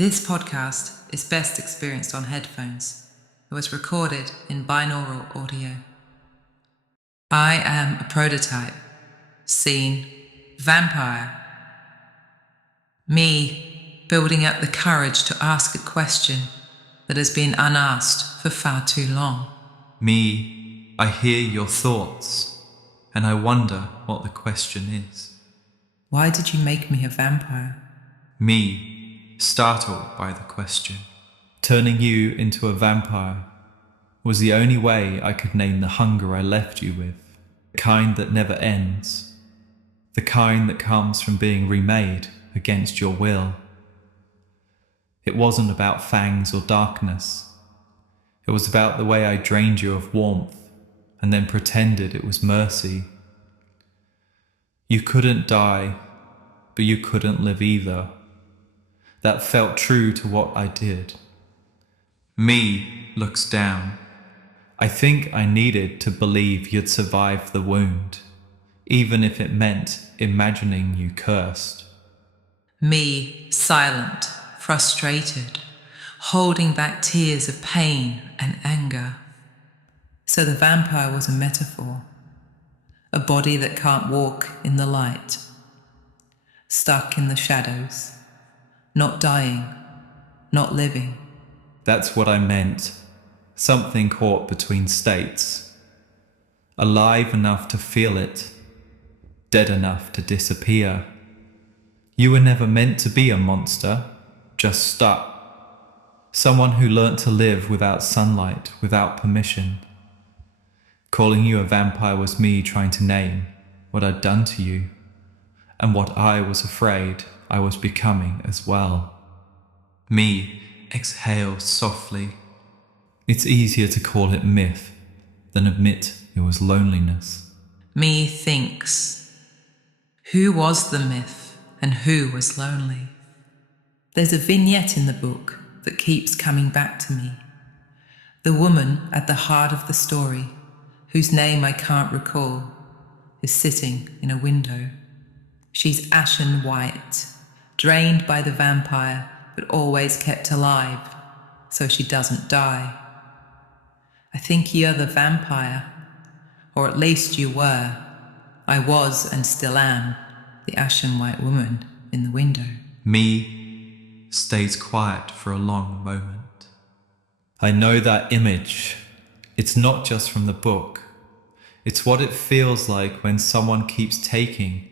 This podcast is best experienced on headphones. It was recorded in binaural audio. I am a prototype. Scene: vampire. Me building up the courage to ask a question that has been unasked for far too long. Me, I hear your thoughts, and I wonder what the question is. Why did you make me a vampire? Me, startled by the question. Turning you into a vampire was the only way I could name the hunger I left you with. The kind that never ends. The kind that comes from being remade against your will. It wasn't about fangs or darkness. It was about the way I drained you of warmth and then pretended it was mercy. You couldn't die, but you couldn't live either. That felt true to what I did. Me looks down. I think I needed to believe you'd survive the wound, even if it meant imagining you cursed. Me, silent, frustrated, holding back tears of pain and anger. So the vampire was a metaphor, a body that can't walk in the light, stuck in the shadows, not dying, not living. That's what I meant. Something caught between states. Alive enough to feel it, dead enough to disappear. You were never meant to be a monster, just stuck. Someone who learnt to live without sunlight, without permission. Calling you a vampire was me trying to name what I'd done to you, and what I was afraid I was becoming as well. Me exhales softly. It's easier to call it myth than admit it was loneliness. Me thinks, who was the myth and who was lonely? There's a vignette in the book that keeps coming back to me. The woman at the heart of the story, whose name I can't recall, is sitting in a window. She's ashen white, drained by the vampire, but always kept alive, so she doesn't die. I think you're the vampire, or at least you were. I was and still am the ashen white woman in the window. Me stays quiet for a long moment. I know that image. It's not just from the book. It's what it feels like when someone keeps taking,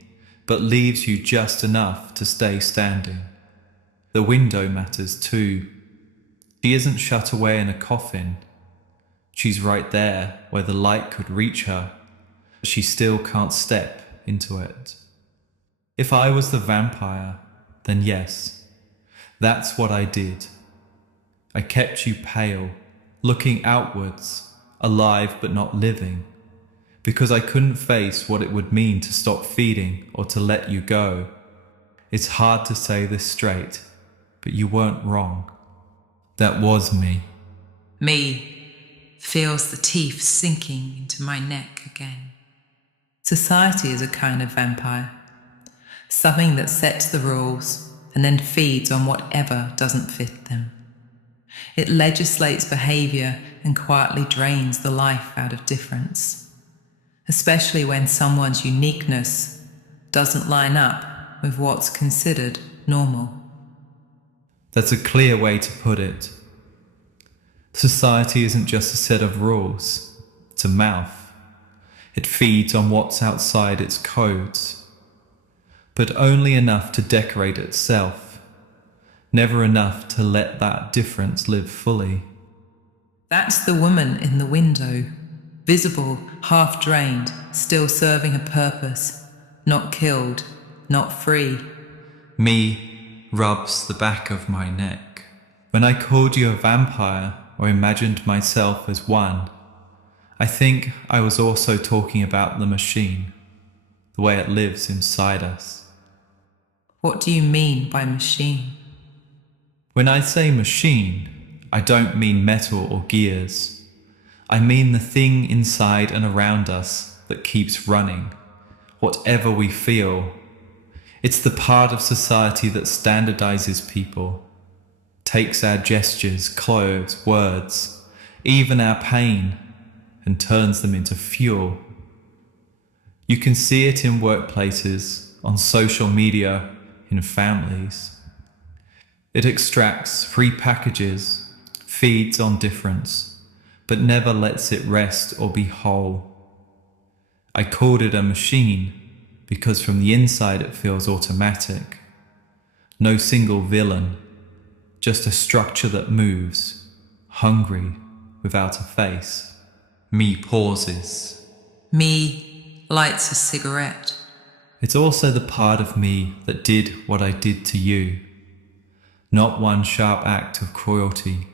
but leaves you just enough to stay standing. The window matters too. She isn't shut away in a coffin. She's right there where the light could reach her, but she still can't step into it. If I was the vampire, then yes, that's what I did. I kept you pale, looking outwards, alive but not living, because I couldn't face what it would mean to stop feeding or to let you go. It's hard to say this straight, but you weren't wrong. That was me. Me feels the teeth sinking into my neck again. Society is a kind of vampire, something that sets the rules and then feeds on whatever doesn't fit them. It legislates behavior and quietly drains the life out of difference, especially when someone's uniqueness doesn't line up with what's considered normal. That's a clear way to put it. Society isn't just a set of rules, it's a mouth. It feeds on what's outside its codes, but only enough to decorate itself, never enough to let that difference live fully. That's the woman in the window, visible, half drained, still serving a purpose, not killed, not free. Me rubs the back of my neck. When I called you a vampire or imagined myself as one, I think I was also talking about the machine, the way it lives inside us. What do you mean by machine? When I say machine, I don't mean metal or gears. I mean the thing inside and around us that keeps running, whatever we feel. It's the part of society that standardizes people, takes our gestures, clothes, words, even our pain, and turns them into fuel. You can see it in workplaces, on social media, in families. It extracts, pre-packages, feeds on difference, but never lets it rest or be whole. I called it a machine because from the inside it feels automatic. No single villain, just a structure that moves, hungry, without a face. Me pauses. Me lights a cigarette. It's also the part of me that did what I did to you. Not one sharp act of cruelty,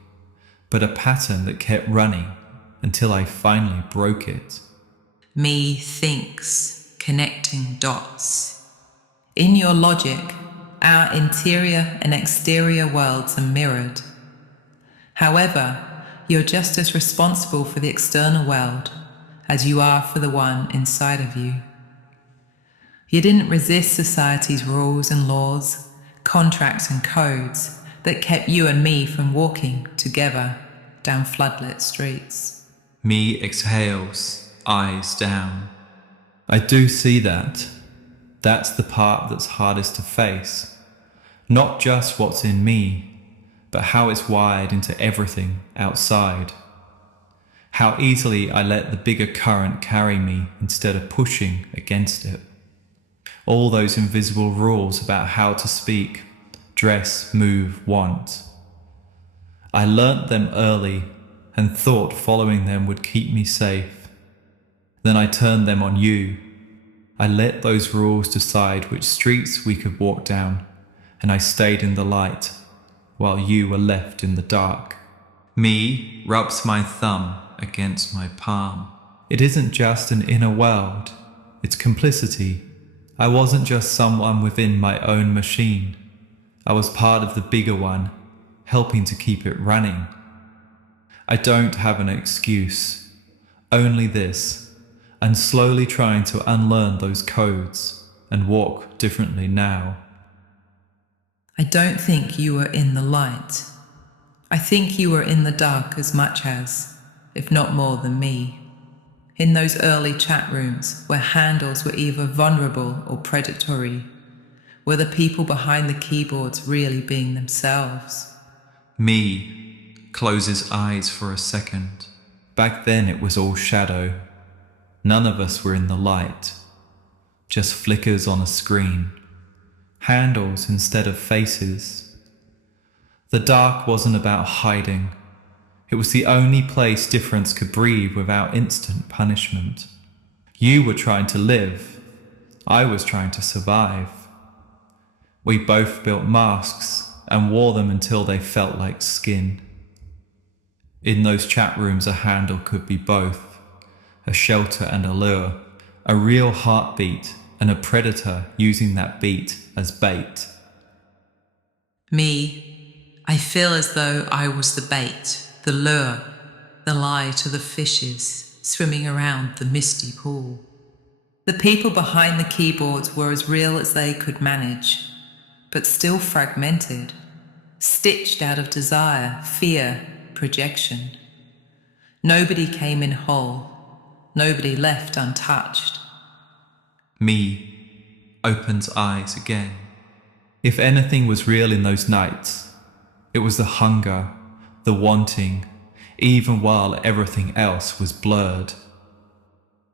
but a pattern that kept running until I finally broke it. Me thinks, connecting dots. In your logic, our interior and exterior worlds are mirrored. However, you're just as responsible for the external world as you are for the one inside of you. You didn't resist society's rules and laws, contracts and codes that kept you and me from walking together down floodlit streets. Me exhales, eyes down. I do see that. That's the part that's hardest to face. Not just what's in me, but how it's wired into everything outside. How easily I let the bigger current carry me instead of pushing against it. All those invisible rules about how to speak, dress, move, want. I learnt them early and thought following them would keep me safe. Then I turned them on you. I let those rules decide which streets we could walk down, and I stayed in the light while you were left in the dark. Me rubs my thumb against my palm. It isn't just an inner world, it's complicity. I wasn't just someone within my own machine. I was part of the bigger one, helping to keep it running. I don't have an excuse, only this, and slowly trying to unlearn those codes and walk differently now. I don't think you were in the light. I think you were in the dark as much as, if not more than me. In those early chat rooms where handles were either vulnerable or predatory, were the people behind the keyboards really being themselves? Me closes eyes for a second. Back then it was all shadow. None of us were in the light. Just flickers on a screen. Handles instead of faces. The dark wasn't about hiding. It was the only place difference could breathe without instant punishment. You were trying to live. I was trying to survive. We both built masks and wore them until they felt like skin. In those chat rooms, a handle could be both, a shelter and a lure, a real heartbeat and a predator using that beat as bait. Me, I feel as though I was the bait, the lure, the lie to the fishes swimming around the misty pool. The people behind the keyboards were as real as they could manage, but still fragmented, stitched out of desire, fear, projection. Nobody came in whole, nobody left untouched. Me opens eyes again. If anything was real in those nights, it was the hunger, the wanting, even while everything else was blurred.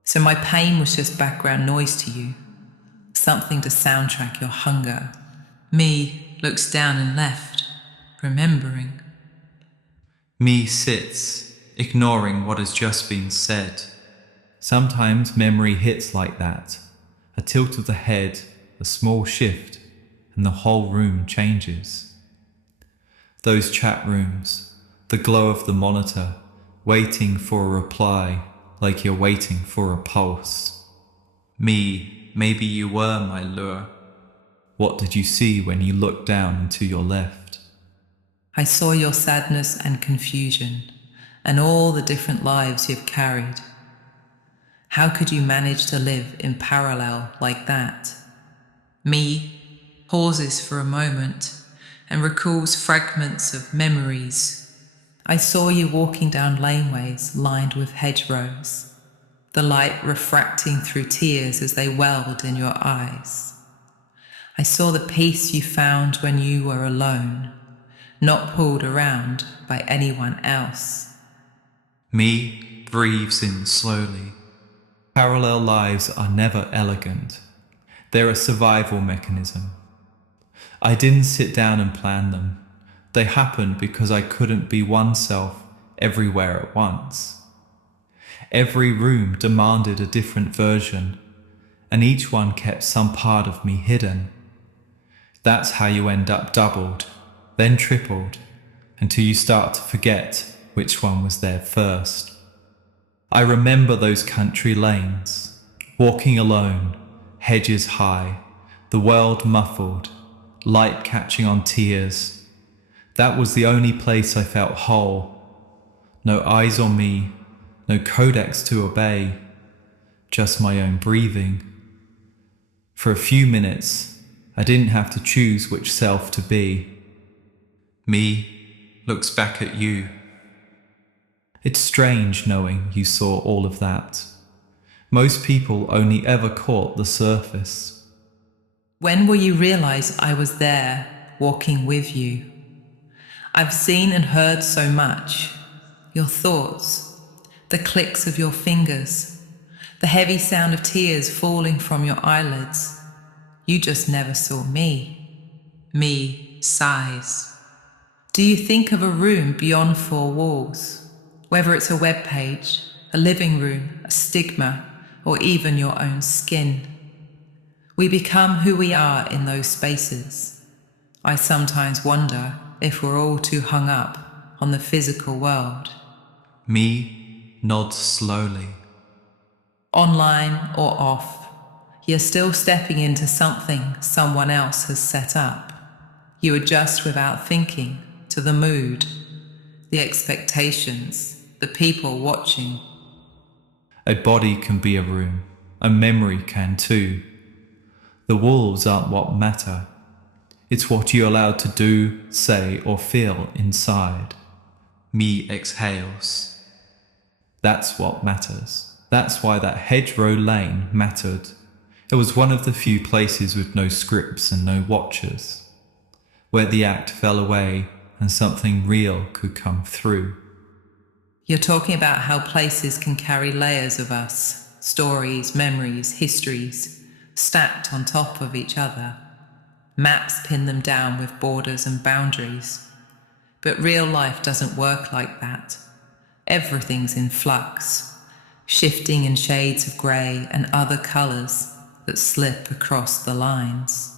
So my pain was just background noise to you, something to soundtrack your hunger. Me looks down and left, remembering. Me sits, ignoring what has just been said. Sometimes memory hits like that. A tilt of the head, a small shift, and the whole room changes. Those chat rooms, the glow of the monitor, waiting for a reply like you're waiting for a pulse. Me, maybe you were my lure. What did you see when you looked down and to your left? I saw your sadness and confusion, and all the different lives you've carried. How could you manage to live in parallel like that? Me pauses for a moment and recalls fragments of memories. I saw you walking down laneways lined with hedgerows, the light refracting through tears as they welled in your eyes. I saw the peace you found when you were alone, not pulled around by anyone else. Me breathes in slowly. Parallel lives are never elegant. They're a survival mechanism. I didn't sit down and plan them. They happened because I couldn't be oneself everywhere at once. Every room demanded a different version, and each one kept some part of me hidden. That's how you end up doubled, then tripled, until you start to forget which one was there first. I remember those country lanes, walking alone, hedges high, the world muffled, light catching on tears. That was the only place I felt whole. No eyes on me, no codex to obey, just my own breathing. For a few minutes, I didn't have to choose which self to be. Me looks back at you. It's strange knowing you saw all of that. Most people only ever caught the surface. When will you realize I was there, walking with you? I've seen and heard so much. Your thoughts, the clicks of your fingers, the heavy sound of tears falling from your eyelids. You just never saw me. Me sighs. Do you think of a room beyond four walls? Whether it's a web page, a living room, a stigma, or even your own skin. We become who we are in those spaces. I sometimes wonder if we're all too hung up on the physical world. Me nods slowly. Online or off, you're still stepping into something someone else has set up. You adjust without thinking to the mood, the expectations, the people watching. A body can be a room, a memory can too. The walls aren't what matter. It's what you're allowed to do, say, or feel inside. Me exhales. That's what matters. That's why that hedgerow lane mattered. It was one of the few places with no scripts and no watchers, where the act fell away and something real could come through. You're talking about how places can carry layers of us, stories, memories, histories, stacked on top of each other. Maps pin them down with borders and boundaries. But real life doesn't work like that. Everything's in flux, shifting in shades of grey and other colours that slip across the lines.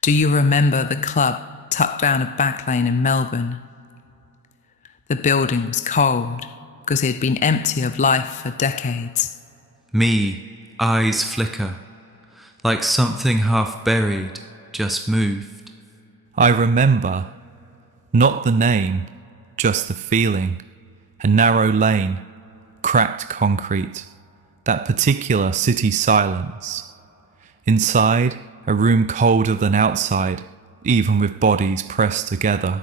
Do you remember the club tucked down a back lane in Melbourne? The building was cold because it had been empty of life for decades. Me, eyes flicker, like something half buried just moved. I remember, not the name, just the feeling. A narrow lane, cracked concrete, that particular city silence. Inside, a room colder than outside, even with bodies pressed together,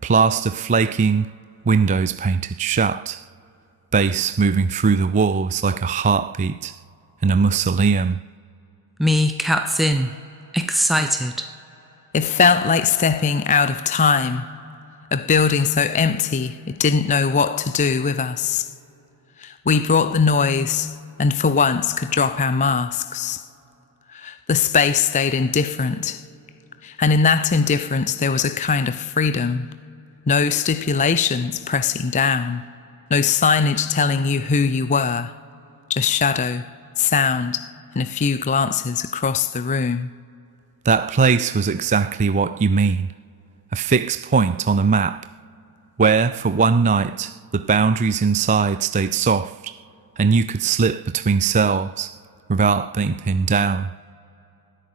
plaster flaking, windows painted shut, bass moving through the walls like a heartbeat in a mausoleum. Me cuts in, excited. It felt like stepping out of time, a building so empty it didn't know what to do with us. We brought the noise and for once could drop our masks. The space stayed indifferent, and in that indifference there was a kind of freedom. No stipulations pressing down, no signage telling you who you were, just shadow, sound, and a few glances across the room. That place was exactly what you mean, a fixed point on a map, where for one night the boundaries inside stayed soft and you could slip between cells without being pinned down.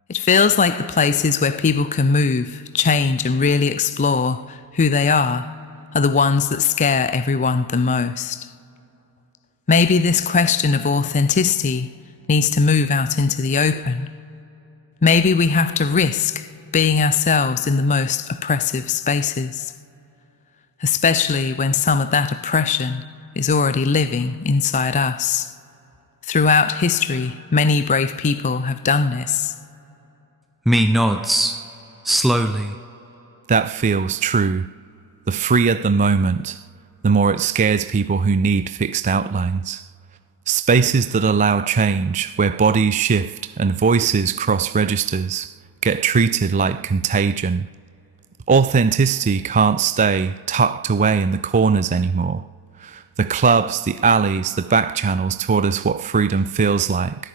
It feels like the places where people can move, change, and really explore who they are the ones that scare everyone the most. Maybe this question of authenticity needs to move out into the open. Maybe we have to risk being ourselves in the most oppressive spaces, especially when some of that oppression is already living inside us. Throughout history, many brave people have done this. Me nods, slowly. That feels true. The freer the moment, the more it scares people who need fixed outlines. Spaces that allow change, where bodies shift and voices cross registers, get treated like contagion. Authenticity can't stay tucked away in the corners anymore. The clubs, the alleys, the back channels taught us what freedom feels like.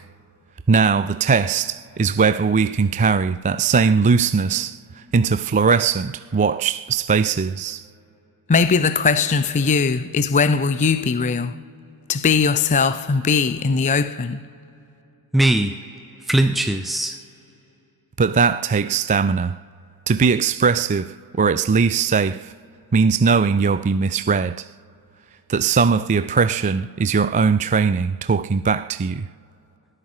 Now the test is whether we can carry that same looseness into fluorescent, watched spaces. Maybe the question for you is, when will you be real? To be yourself and be in the open. Me flinches. But that takes stamina. To be expressive where it's least safe means knowing you'll be misread. That some of the oppression is your own training talking back to you.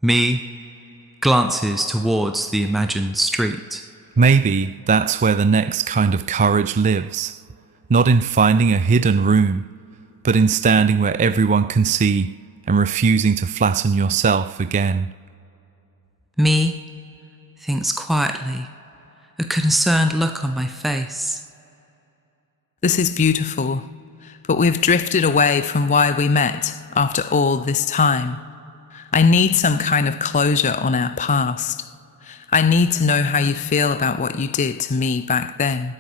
Me glances towards the imagined street. Maybe that's where the next kind of courage lives. Not in finding a hidden room, but in standing where everyone can see and refusing to flatten yourself again. Me thinks quietly, a concerned look on my face. This is beautiful, but we've drifted away from why we met after all this time. I need some kind of closure on our past. I need to know how you feel about what you did to me back then.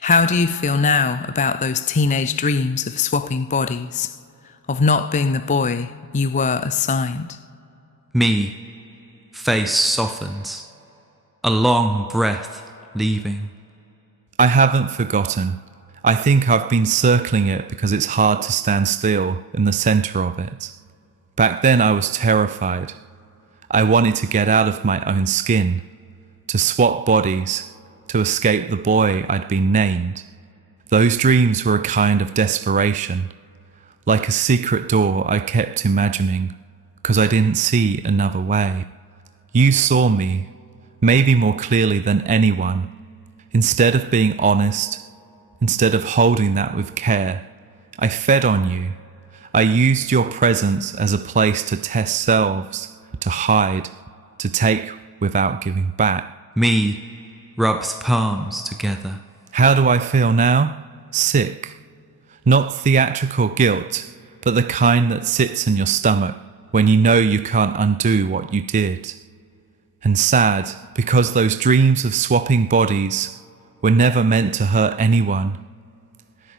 How do you feel now about those teenage dreams of swapping bodies, of not being the boy you were assigned? Me face softens. A long breath leaving. I haven't forgotten. I think I've been circling it because it's hard to stand still in the center of it. Back then I was terrified. I wanted to get out of my own skin, to swap bodies, to escape the boy I'd been named. Those dreams were a kind of desperation, like a secret door I kept imagining, because I didn't see another way. You saw me, maybe more clearly than anyone. Instead of being honest, instead of holding that with care, I fed on you. I used your presence as a place to test selves, to hide, to take without giving back. Me rubs palms together. How do I feel now? Sick. Not theatrical guilt, but the kind that sits in your stomach when you know you can't undo what you did. And sad, because those dreams of swapping bodies were never meant to hurt anyone.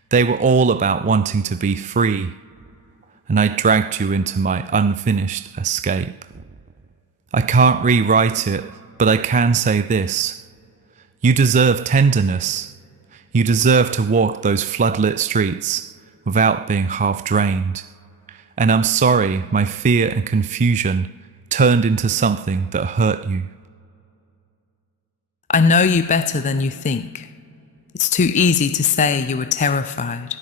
They were all about wanting to be free, and I dragged you into my unfinished escape. I can't rewrite it, but I can say this. You deserve tenderness. You deserve to walk those floodlit streets without being half drained. And I'm sorry my fear and confusion turned into something that hurt you. I know you better than you think. It's too easy to say you were terrified.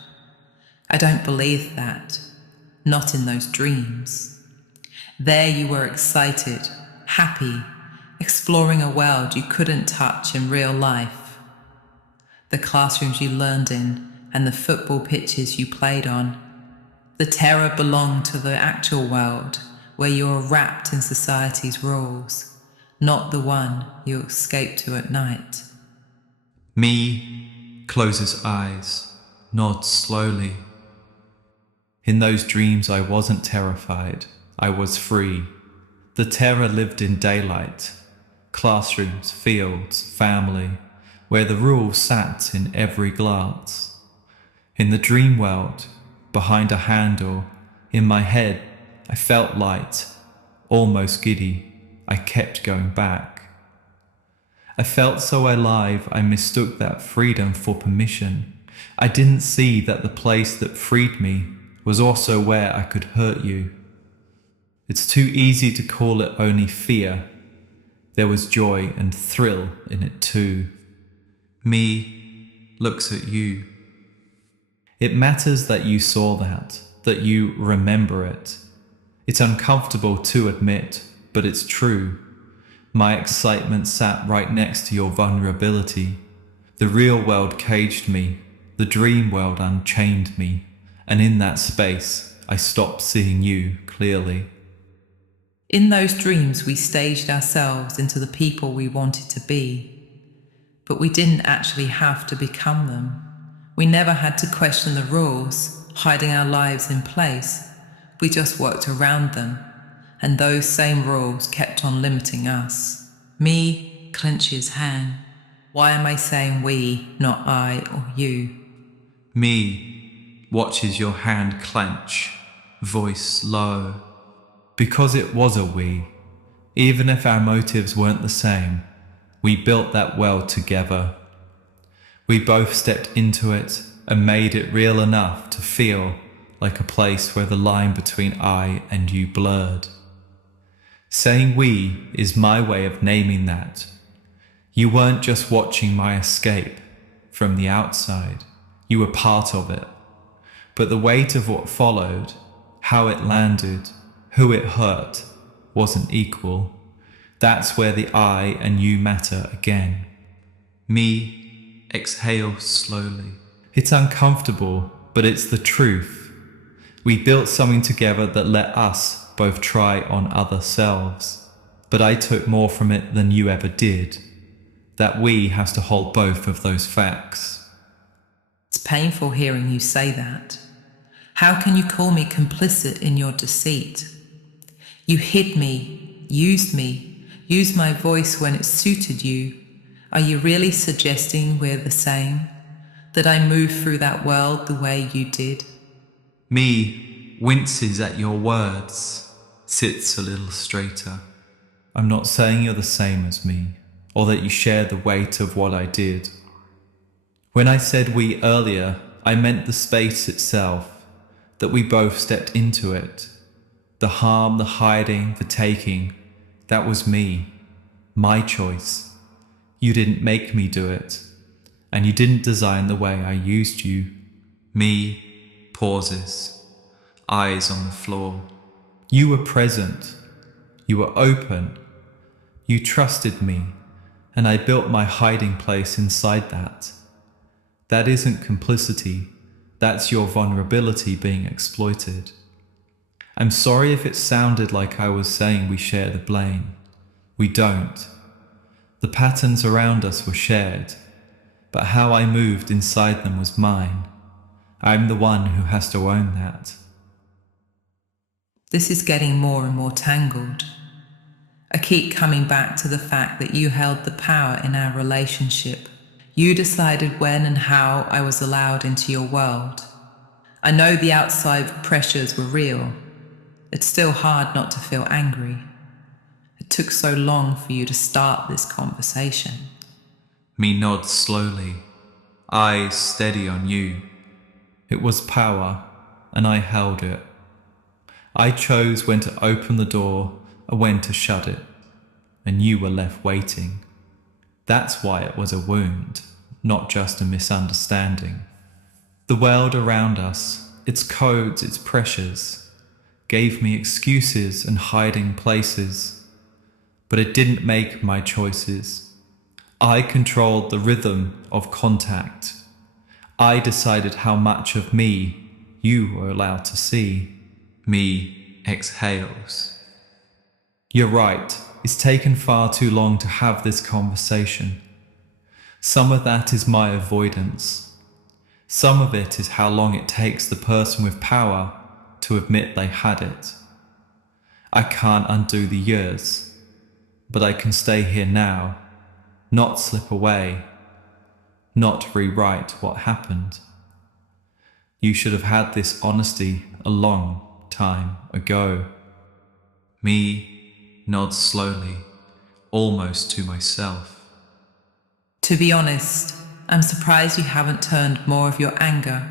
I don't believe that. Not in those dreams. There you were excited, happy, exploring a world you couldn't touch in real life. The classrooms you learned in and the football pitches you played on. The terror belonged to the actual world where you were wrapped in society's rules, not the one you escaped to at night. Me closes eyes, nods slowly. In those dreams I wasn't terrified, I was free. The terror lived in daylight, classrooms, fields, family, where the rules sat in every glance. In the dream world, behind a handle, in my head, I felt light, almost giddy. I kept going back. I felt so alive I mistook that freedom for permission. I didn't see that the place that freed me was also where I could hurt you. It's too easy to call it only fear. There was joy and thrill in it too. Me looks at you. It matters that you saw that you remember it. It's uncomfortable to admit, but it's true. My excitement sat right next to your vulnerability. The real world caged me, the dream world unchained me, and in that space, I stopped seeing you clearly. In those dreams, we staged ourselves into the people we wanted to be, but we didn't actually have to become them. We never had to question the rules, hiding our lives in place. We just worked around them, and those same rules kept on limiting us. Me clenches hand. Why am I saying we, not I or you? Me watches your hand clench, voice low. Because it was a we. Even if our motives weren't the same, we built that world together. We both stepped into it and made it real enough to feel like a place where the line between I and you blurred. Saying we is my way of naming that. You weren't just watching my escape from the outside, you were part of it. But the weight of what followed, how it landed, who it hurt, wasn't equal. That's where the I and you matter again. Me exhale slowly. It's uncomfortable, but it's the truth. We built something together that let us both try on other selves. But I took more from it than you ever did. That we has to hold both of those facts. It's painful hearing you say that. How can you call me complicit in your deceit? You hid me, used my voice when it suited you. Are you really suggesting we're the same? That I moved through that world the way you did? Me winces at your words, sits a little straighter. I'm not saying you're the same as me, or that you share the weight of what I did. When I said we earlier, I meant the space itself, that we both stepped into it. The harm, the hiding, the taking, that was me, my choice. You didn't make me do it, and you didn't design the way I used you. Me pauses, eyes on the floor. You were present, you were open, you trusted me, and I built my hiding place inside that. That isn't complicity, that's your vulnerability being exploited. I'm sorry if it sounded like I was saying we share the blame. We don't. The patterns around us were shared, but how I moved inside them was mine. I'm the one who has to own that. This is getting more and more tangled. I keep coming back to the fact that you held the power in our relationship. You decided when and how I was allowed into your world. I know the outside pressures were real. It's still hard not to feel angry. It took so long for you to start this conversation. Me nods slowly, eyes steady on you. It was power, and I held it. I chose when to open the door and when to shut it, and you were left waiting. That's why it was a wound, not just a misunderstanding. The world around us, its codes, its pressures, gave me excuses and hiding places, but it didn't make my choices. I controlled the rhythm of contact. I decided how much of me you were allowed to see. Me exhales. You're right, it's taken far too long to have this conversation. Some of that is my avoidance. Some of it is how long it takes the person with power to admit they had it. I can't undo the years, but I can stay here now, not slip away, not rewrite what happened. You should have had this honesty a long time ago. Me nods slowly, almost to myself. To be honest, I'm surprised you haven't turned more of your anger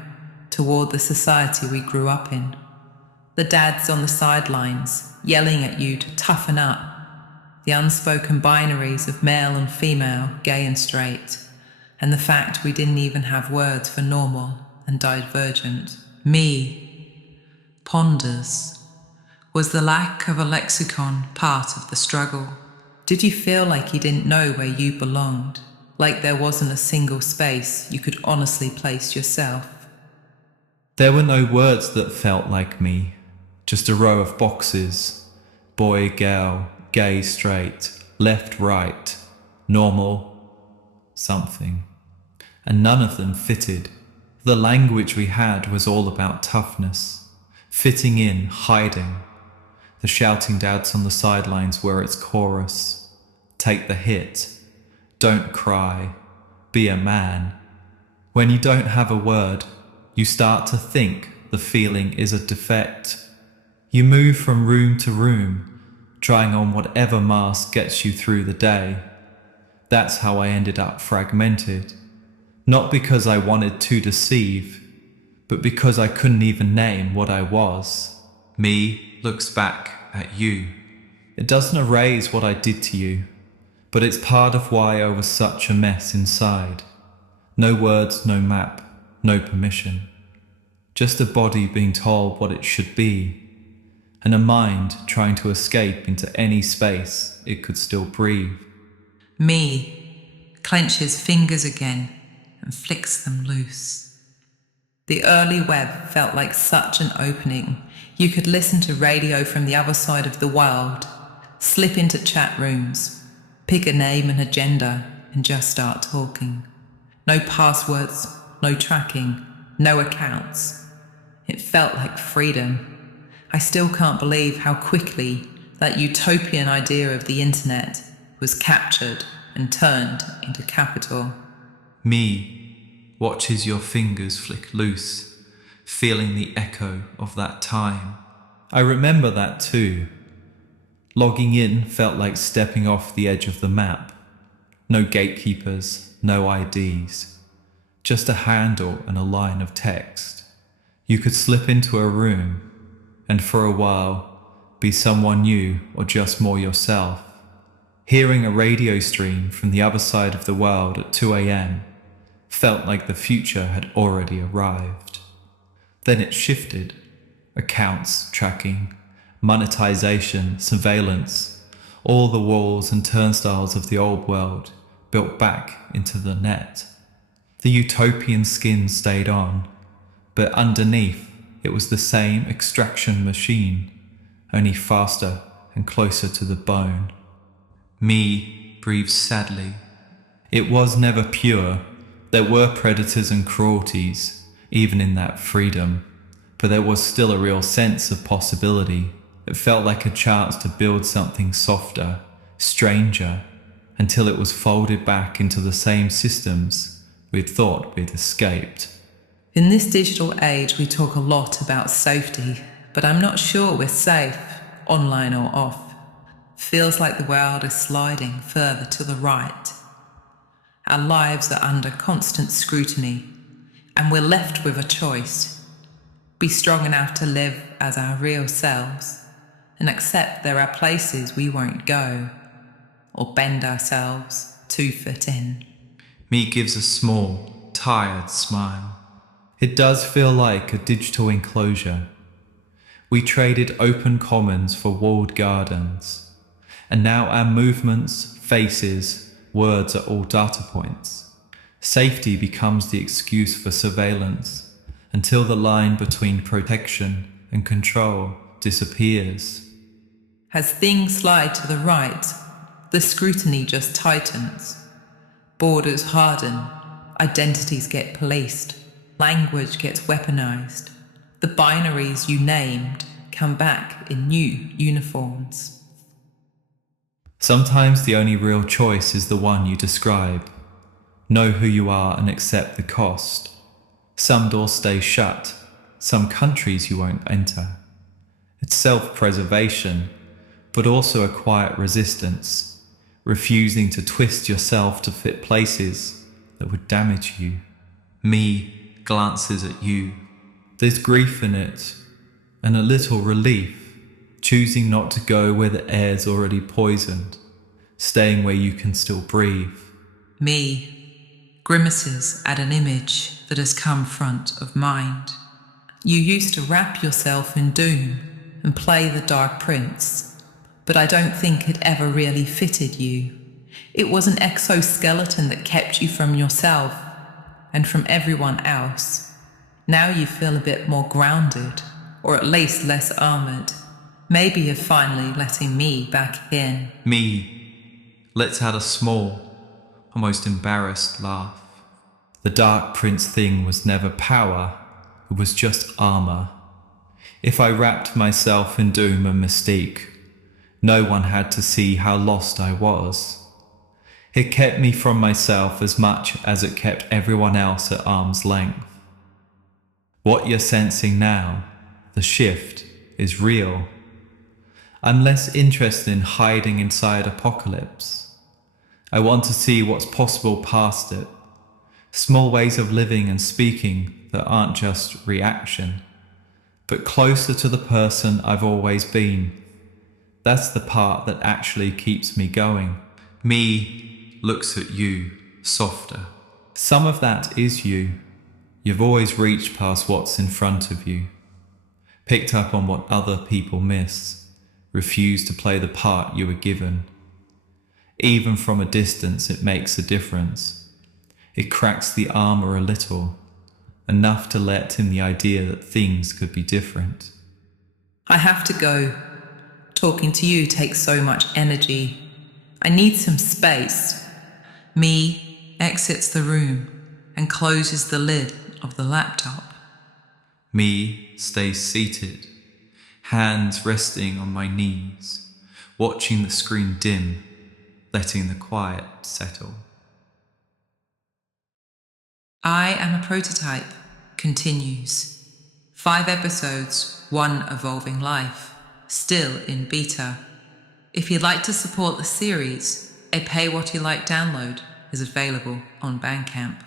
toward the society we grew up in. The dads on the sidelines yelling at you to toughen up. The unspoken binaries of male and female, gay and straight. And the fact we didn't even have words for normal and divergent. Me ponders. Was the lack of a lexicon part of the struggle? Did you feel like you didn't know where you belonged? Like there wasn't a single space you could honestly place yourself? There were no words that felt like me, just a row of boxes. Boy, girl, gay, straight, left, right, normal, something. And none of them fitted. The language we had was all about toughness, fitting in, hiding. The shouting dads on the sidelines were its chorus. Take the hit. Don't cry. Be a man. When you don't have a word, you start to think the feeling is a defect. You move from room to room, trying on whatever mask gets you through the day. That's how I ended up fragmented. Not because I wanted to deceive, but because I couldn't even name what I was. Me looks back at you. It doesn't erase what I did to you, but it's part of why I was such a mess inside. No words, no map, no permission. Just a body being told what it should be, and a mind trying to escape into any space it could still breathe. Me clenches fingers again and flicks them loose. The early web felt like such an opening. You could listen to radio from the other side of the world, slip into chat rooms, pick a name and agenda, and just start talking. No passwords, no tracking, no accounts. It felt like freedom. I still can't believe how quickly that utopian idea of the internet was captured and turned into capital. Me watches your fingers flick loose, feeling the echo of that time. I remember that too. Logging in felt like stepping off the edge of the map. No gatekeepers, no IDs. Just a handle and a line of text. You could slip into a room and for a while be someone new or just more yourself. Hearing a radio stream from the other side of the world at 2 a.m. felt like the future had already arrived. Then it shifted. Accounts, tracking, monetization, surveillance, all the walls and turnstiles of the old world built back into the net. The utopian skin stayed on, but underneath it was the same extraction machine, only faster and closer to the bone. Me breathes sadly. It was never pure. There were predators and cruelties, even in that freedom, but there was still a real sense of possibility. It felt like a chance to build something softer, stranger, until it was folded back into the same systems we'd thought we'd escaped. In this digital age, we talk a lot about safety, but I'm not sure we're safe, online or off. Feels like the world is sliding further to the right. Our lives are under constant scrutiny, and we're left with a choice. Be strong enough to live as our real selves, and accept there are places we won't go, or bend ourselves to fit in. Me gives a small, tired smile. It does feel like a digital enclosure. We traded open commons for walled gardens, and now our movements, faces, words are all data points. Safety becomes the excuse for surveillance until the line between protection and control disappears. As things slide to the right, the scrutiny just tightens. Borders harden, identities get policed, language gets weaponized. The binaries you named come back in new uniforms. Sometimes the only real choice is the one you describe. Know who you are and accept the cost. Some doors stay shut, some countries you won't enter. It's self-preservation, but also a quiet resistance, refusing to twist yourself to fit places that would damage you. Me glances at you. There's grief in it, and a little relief, choosing not to go where the air's already poisoned, staying where you can still breathe. Me grimaces at an image that has come front of mind. You used to wrap yourself in doom and play the dark prince, but I don't think it ever really fitted you. It was an exoskeleton that kept you from yourself and from everyone else. Now you feel a bit more grounded, or at least less armoured. Maybe you're finally letting me back in. Me lets out a small, almost embarrassed laugh. The Dark Prince thing was never power, it was just armour. If I wrapped myself in doom and mystique, no one had to see how lost I was. It kept me from myself as much as it kept everyone else at arm's length. What you're sensing now, the shift, is real. I'm less interested in hiding inside apocalypse. I want to see what's possible past it. Small ways of living and speaking that aren't just reaction, but closer to the person I've always been. That's the part that actually keeps me going. Me looks at you, softer. Some of that is you. You've always reached past what's in front of you, picked up on what other people miss, refused to play the part you were given. Even from a distance, it makes a difference. It cracks the armor a little, enough to let in the idea that things could be different. I have to go. Talking to you takes so much energy. I need some space. Me exits the room and closes the lid of the laptop. Me stays seated, hands resting on my knees, watching the screen dim, letting the quiet settle. I Am a Prototype continues. 5 episodes, 1 evolving life, still in beta. If you'd like to support the series, a Pay What You Like download is available on Bandcamp.